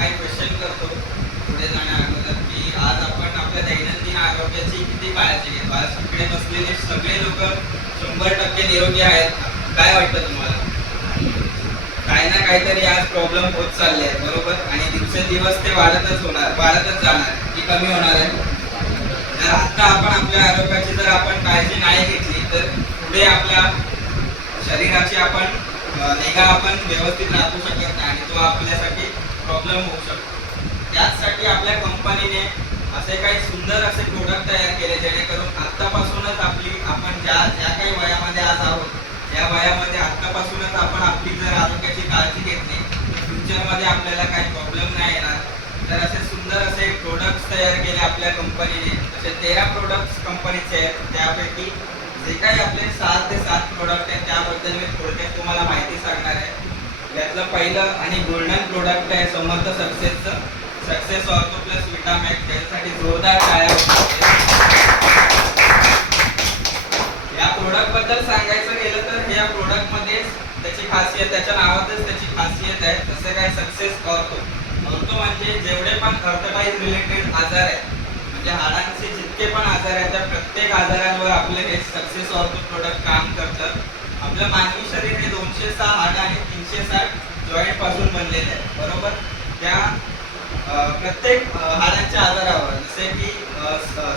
काही क्वेश्चन करतो पुढे जाण्या अगोदर की आज आपण आपल्या दैनंदिन आरोग्याची किती काळजी घेतो. आज इकडे बसलेले सगळे लोक 100% निरोगी आहेत. काय वाटतं तुम्हाला? काही ना काहीतरी आज प्रॉब्लेम होत चालले आहेत, बरोबर? आणि दिवसेंदिवस ते वाढतच जाणार की कमी होणार आहे. जर आता आपण आपल्या आरोग्याची जर आपण काळजी नाही घेतली तर पुढे आपल्या शरीराची आपण निगा आपण व्यवस्थित राखू शकत नाही आणि तो आपल्यासाठी प्रॉब्लेम होऊ शकतो. त्याचसाठी आपल्या कंपनीने असे काही सुंदर असे प्रोडक्ट तयार केले जेणेकरून आत्तापासूनच आपण ज्या ज्या काही वयामध्ये आज आहोत या वयामध्ये आत्तापासूनच आपण आपली जर आरोग्याची काळजी घेतली तर फ्युचरमध्ये आपल्याला काही प्रॉब्लेम नाही येणार. तर असे सुंदर असे प्रोडक्ट्स तयार केले आपल्या कंपनीने. असे 13 प्रोडक्ट्स कंपनीचे आहेत. त्यापैकी जे काही आपले 6 ते 7 प्रोडक्ट आहेत त्याबद्दल मी थोडक्यात तुम्हाला माहिती सांगणार आहे. यातलं पहिलं आणि गोल्डन प्रोडक्ट आहे समर्थ सक्सेस ऑर्थो प्लस विटामॅक्स. त्यासाठी जोरदार टाळ्या. या प्रोडक्ट बद्दल सांगायचं गेलं तर या प्रोडक्ट मध्ये त्याची खासियत, त्याच्या नावातच त्याची खासियत आहे. जसे काय सक्सेस ऑर्थो म्हणजे जेवढे पण अर्थटाईज रिलेटेड आजार आहेत म्हणजे हाडांचे जितके पण आजार आहेत त्या प्रत्येक आजारांवर आपले हे सक्सेस ऑर्थो प्रोडक्ट काम करतात. आपलं मानवी शरीर हे 206 हाड आणि 360 जॉईंट पासून बनलेले आहे, बरोबर? त्या प्रत्येक हाडांच्या आजारावर जसे की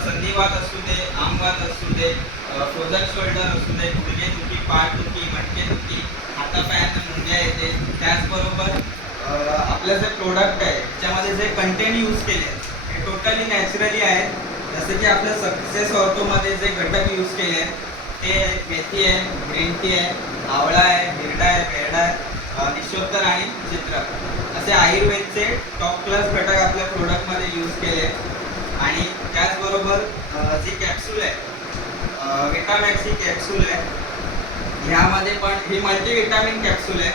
संधिवात असू दे, आमवात असू दे, फ्रोझन शोल्डर असू दे, गुडघेदुखी, पाठदुखी, मणकेदुखी, हातापायांना मुंग्या येते. त्याचबरोबर आपलं जे प्रोडक्ट आहे त्याच्यामध्ये जे कंटेंट यूज केले हे टोटली नॅचरली आहे. जसे की आपल्या सक्सेस ऑर्थोमध्ये जे घटक यूज केले आहेत ते मेथी आहे, ग्रीन टी आहे, आवळा आहे, हिरडा आहे, बेरडा आहे, निशोत्तर आणि चित्र असे आयुर्वेदचे टॉप क्लास घटक आपल्या प्रोडक्टमध्ये यूज केले. आणि त्याचबरोबर जी कॅप्सूल आहे विटामॅक्स ही कॅप्सूल आहे. ह्यामध्ये पण ही मल्टीविटामिन कॅप्सूल आहे.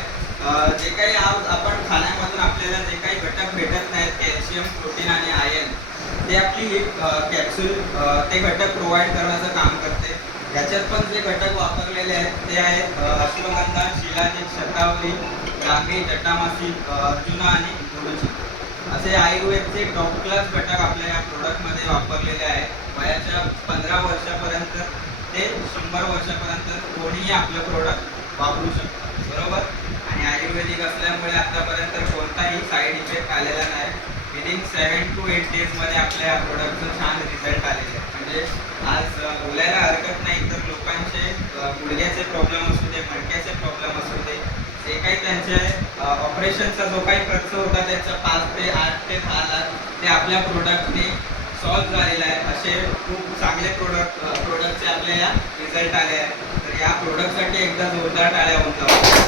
जे काही आज आपण खाण्यामधून आपल्याला जे काही घटक भेटत नाहीत कॅल्शियम, प्रोटीन आणि आयर्न ते आपली ही कॅप्सूल ते घटक प्रोव्हाइड करण्याचं काम करते. याच्यात पण जे घटक वापरलेले आहेत ते आहेत अश्वगंधा, शिलाजीत, शतावरी, ब्राह्मी, जटामासी, अर्जुना आणि गुरुची असे आयुर्वेदचे टॉप क्लास घटक आपल्या या प्रोडक्टमध्ये वापरलेले आहेत. वयाच्या 15 वर्षापर्यंत ते 100 वर्षापर्यंत कोणीही आपलं प्रोडक्ट वापरू शकतं, बरोबर? आणि आयुर्वेदिक असल्यामुळे आतापर्यंत कोणताही साईड इफेक्ट आलेला नाही. विदिन 7 to 8 डेजमध्ये आपल्या या प्रोडक्टचं छान रिझल्ट आलेले आहेत. म्हणजे आज बोलायला हरकत नाही तर लोकांचे गुडघ्याचे प्रॉब्लेम असू दे, मणक्याचे प्रॉब्लेम असू दे, जे काही त्यांचे ऑपरेशनचा जो काही खर्च होता त्याचा 5 ते 8 ते 10 लाख ते आपल्या प्रोडक्टने सॉल्व झालेला आहे. असे खूप चांगले प्रोडक्टचे आपल्याला रिझल्ट आले आहेत. तर या प्रोडक्टसाठी एकदा जोरदार टाळ्या होऊन जाऊ.